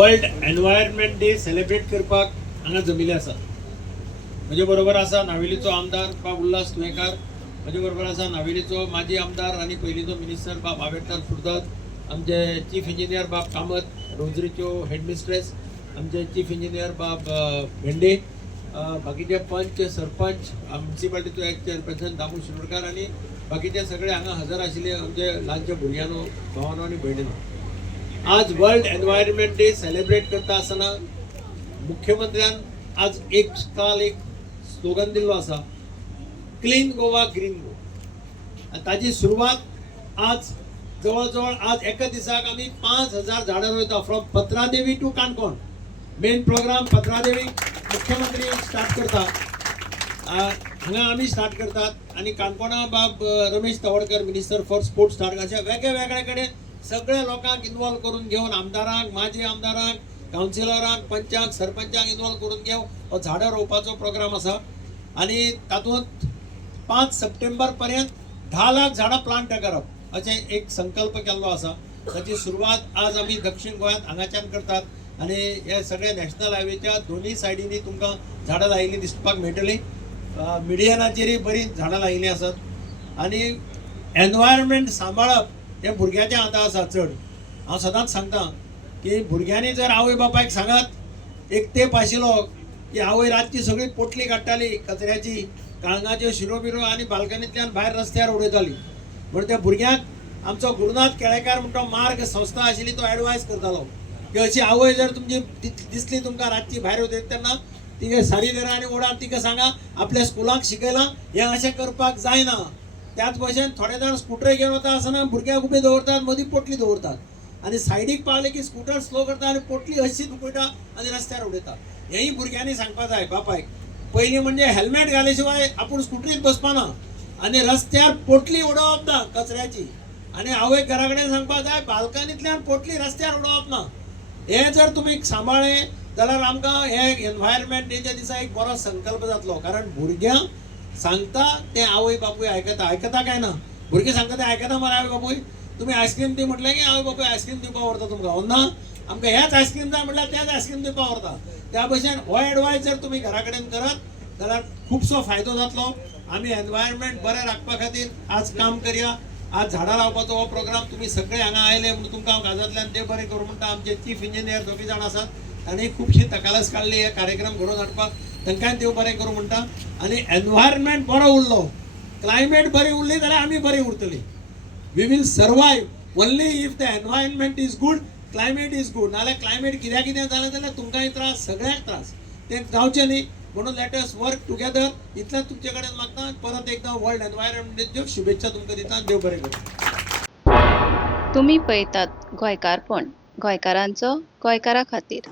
World environment day celebrate करपाक हांगा जमिल्ले आसा. म्हजे बरोबर आसा नावेलीचो आमदार बाब उल्हास तुयेंकार, म्हजे बरोबर आसा नावेलीचो माजी आमदार आनी पयलींचो मिनिस्टर बाब आंबेडकर फुर्तात, आमचे चीफ इंजिनियर बाब कामत, रोजरीच्यो हेडमिस्ट्रेस आमचे चीफ इंजिनियर बाब भेंडे, बाकीचे पंच सरपंच म्युनिसिपालिटीचो एक चेअरपर्सन दामू शिरोडकार आनी बाकीचे सगळे हांगा हजर आशिल्ले आमचे ल्हानचे भुरग्यांनो, भावांनो आनी भयणींनो. आज वर्ल्ड एनवायरमेंट डे सेलिब्रेट करता आसतना मुख्यमंत्र्यान आज एक स्लोगन दिल्लो आसा, क्लीन गोवा ग्रीन गोवा. ताजी सुरवात आज जवळ जवळ आज एका दिसाक आमी 5000 झाडां रोयता from Patradevi to Canacona. Main program Patradevi मुख्यमंत्री स्टार्ट करता, हांगा आमी स्टार्ट करतात आनी काणकोणा बाब Ramesh Tawadkar minister for sports start अशा वेगळे वेगळे कडेन सगळ्या लोकांक इन्वॉल्व करून घेवन आमदारांक, माजी आमदारांक, कावन्सिलरांक, पंचांक, सरपंचांक इन्वॉल्व करून घेवन हो झाडां रोवपाचो प्रोग्राम आसा. आनी तातूंत 5 सप्टेंबर पर्यंत 10 लाख झाडां प्लांट करप अशें एक संकल्प केल्लो आसा. ताची सुरवात आज आमी दक्षिण गोंयांत हांगाच्यान करतात आनी हे सगळे नॅशनल हायवेच्या दोनूय सायडींनी तुमकां झाडां लायिल्लीं दिसपाक मेळटलीं. मिडियनाचेरय बरीं झाडां लायिल्लीं आसात आनी एनवायरमेंट सांबाळप हे भुरग्याच्या हातांत आसा. चड हांव सदांच सांगता की भुरग्यांनी जर आवय बापायक सांगात, एक तेंप आशिल्लो की आवय रातची सगळी पोटली काडटाली कचऱ्याची, काळंगाच्यो शिरो बिरो आनी बाल्कनींतल्यान भायर रस्त्यार उडयताली. म्हणून त्या भुरग्यांक आमचो गुरुनाथ केळेकार म्हणटा मार्ग संस्था आशिल्ली तो एडवायस करतालो की अशी आवय जर तुमची दिसली तुमकां रातची भायर उदयता तेन्ना तिगे साडी धरा आनी ओडार तिका सांगा आपल्या स्कुलाक शिकयलां हें अशें करपाक जायना. त्याच भशेन थोडे जाण स्कूटर घेवन वता आसतना भुरग्यांक उबे दवरतात, मदीं पोटली दवरतात आनी सायडीक पावले की स्कूटर स्लो करता आनी पोटली अशी दुखयता आनी रस्त्यार उडयता. हेंय भुरग्यांनी सांगपा जाय बापायक. पयलीं म्हणजे हेल्मेट घाले शिवाय आपूण स्कूटरीत बसपाना आनी रस्त्यार पोटली उडोवप ना कचऱ्याची. आनी आवयक घरा कडेन सांगपा जाय बाल्कनींतल्यान पोटली रस्त्यार उडोवप ना. हें जर तुमी सांबाळ्ळें जाल्यार आमकां हे एनवायरमेंट डेच्या दिसा एक बरो संकल्प जातलो. कारण भुरग्यांक सांगता ते आवय बापूय आयकता काय ना. भुरगीं सांगता ते आयकता मरे आवय बापूय. तुम्ही आयस्क्रीम दी म्हटलें की आवय बापूय आयस्क्रीम दिवपा व्हरता तुमकां. हो ना, आमकां हेच आयस्क्रीम जाय म्हटल्यार तेच आयस्क्रीम दिवपा व्हरता. त्या भशेन हो एडवायस जर तुमी घरा कडेन करत जाल्यार खुबसो फायदो जातलो. आमी एनवायरमेंट बरें राखपा खातीर आज काम करया. आज झाडां लावपाचो हो प्रोग्राम तुमी सगळे हांगा आयले म्हणून तुमकां हांव काजांतल्यान देव बरें करूं म्हणटा. आमचे चीफ इंजिनियर दोगी जाण आसात, तांणी खुबशी तकालस काडली हे कार्यक्रम घडोवन हाडपाक. तांकांय देव बरें करूं म्हणटा. आनी एनवायरमेंट बरो उरलो, क्लायमेट बरी उरली जाल्यार आमी बरी उरतली. We will survive only if the environment is good, climate is good. नाल्यार क्लायमेट कित्याक कितें जालें जाल्यार तुमकांय त्रास, सगळ्यांक त्रास. तें जावचें न्ही. म्हणून लेट अस वर्क टुगेदर. इतलेंच तुमचे कडेन मागता. परत एकदां वर्ल्ड एनवायरमेंट डेच्यो शुभेच्छा तुमकां दिता. देव बरें करूं. तुम्ही पळयतात गोंयकारपण, गोंयकारांचो गोंयकारा खातीर.